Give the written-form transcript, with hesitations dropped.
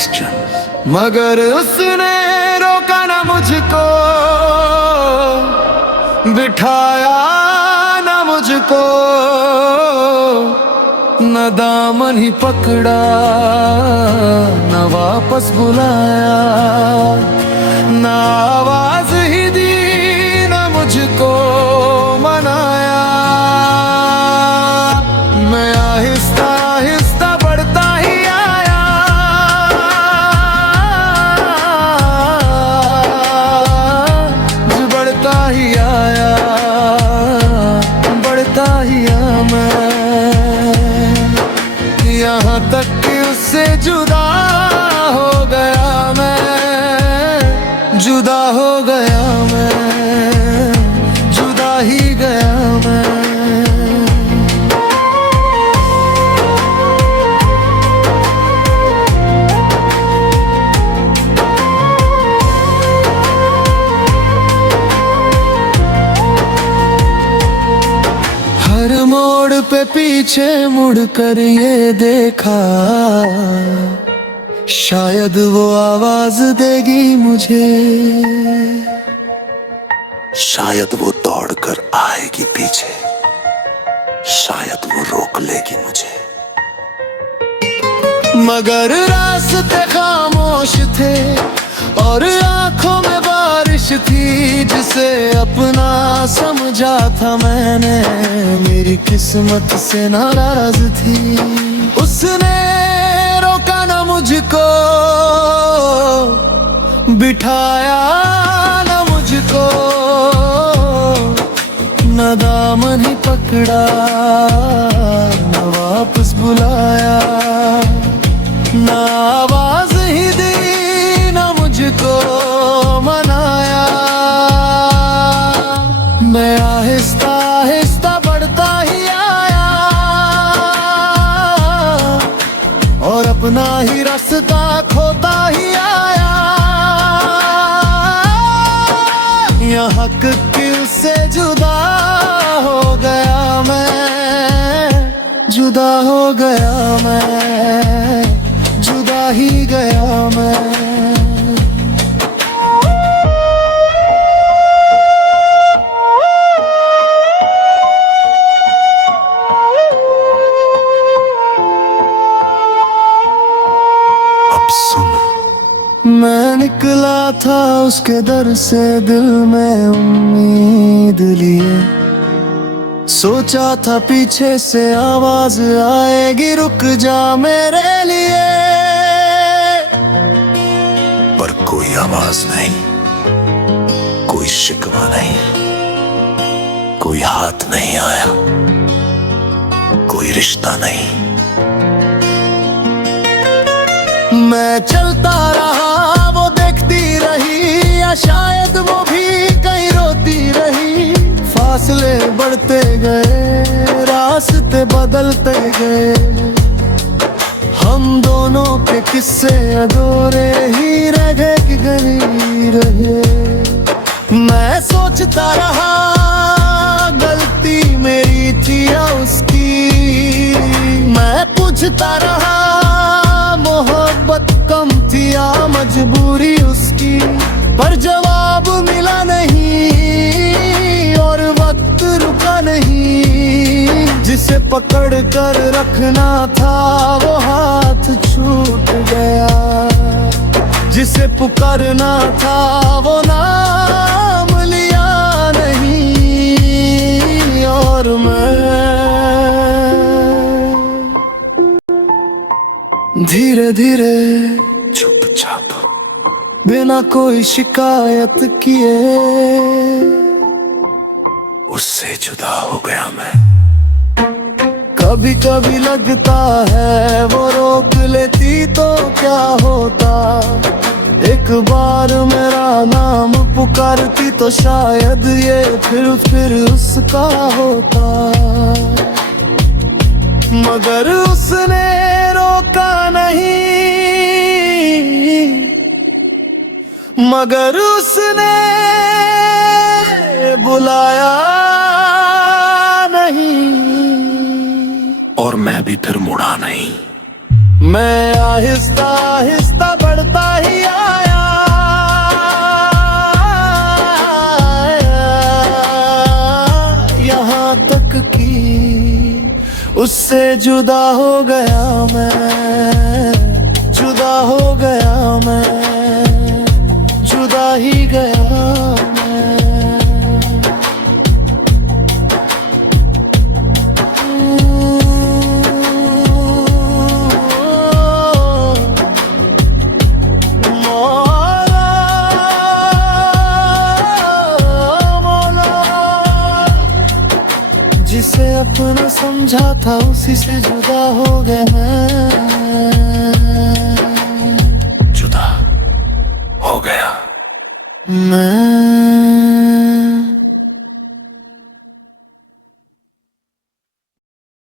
questions. मगर उसने रोका ना मुझको, बिठाया ना मुझको, न दामन ही पकड़ा, न वापस बुलाया, न आवाज ही दी, न मुझको मनाया। मैं आहिस्ता आहिस्ता बढ़ता ही आया, बढ़ता ही आया, बढ़ता ही आया मैं, यहाँ तक कि उससे जुदा हो गया मैं, जुदा हो गया मैं, जुदा ही गया मैं। हर मोड़ पे पीछे मुड़कर ये देखा, शायद वो आवाज देगी मुझे, शायद वो दौड़कर आएगी पीछे, शायद वो रोक लेगी मुझे। मगर रास्ते खामोश थे और आंखों में बारिश थी, जिसे अपना समझा था मैंने, मेरी किस्मत से नाराज थी। उसने रोका ना मुझको, बिठाया ना मुझको, न दामन ही पकड़ा, न वापस बुलाया, न आवाज ही दी, न मुझको मनाया। मैं आहिस्ता आहिस्ता बढ़ता ही आया और अपना ही रास्ता खोता ही आया। यहाँ किल से जुदा हो गया मैं, जुदा हो गया मैं, जुदा ही गया मैं। मैं निकला था उसके दर से दिल में उम्मीद लिए, सोचा था पीछे से आवाज आएगी रुक जा मेरे लिए, पर कोई आवाज नहीं, कोई शिकवा नहीं, कोई हाथ नहीं आया, कोई रिश्ता नहीं। मैं चलता रहा, वो देखती रही, या शायद वो भी कहीं रोती रही। फासले बढ़ते गए, रास्ते बदलते गए, हम दोनों के किस्से अधूरे ही रह गए कि गरीब रहे। मैं सोचता रहा गलती मेरी थी या उसकी, मैं पूछता रहा मोहब्बत कम थी या मजबूरी उसकी, पर जवाब मिला नहीं और वक्त रुका नहीं। जिसे पकड़ कर रखना था वो हाथ छूट गया, जिसे पुकारना था वो नाम लिया नहीं। और मैं धीरे धीरे चुपचाप बिना कोई शिकायत किए उससे जुदा हो गया मैं। कभी कभी लगता है वो रोक लेती तो क्या होता, एक बार मेरा नाम पुकारती तो शायद ये फिर उसका होता। मगर उसने रोका नहीं, मगर उसने बुलाया नहीं, और मैं भी फिर मुड़ा नहीं। मैं आहिस्ता आहिस्ता जिससे जुदा हो गया मैं, जुदा हो गया मैं, जुदा ही गया मैं। मौला, मौला, जिसे अपना समझा था उसी से जुदा हो गया मैं, जुदा हो गया मैं।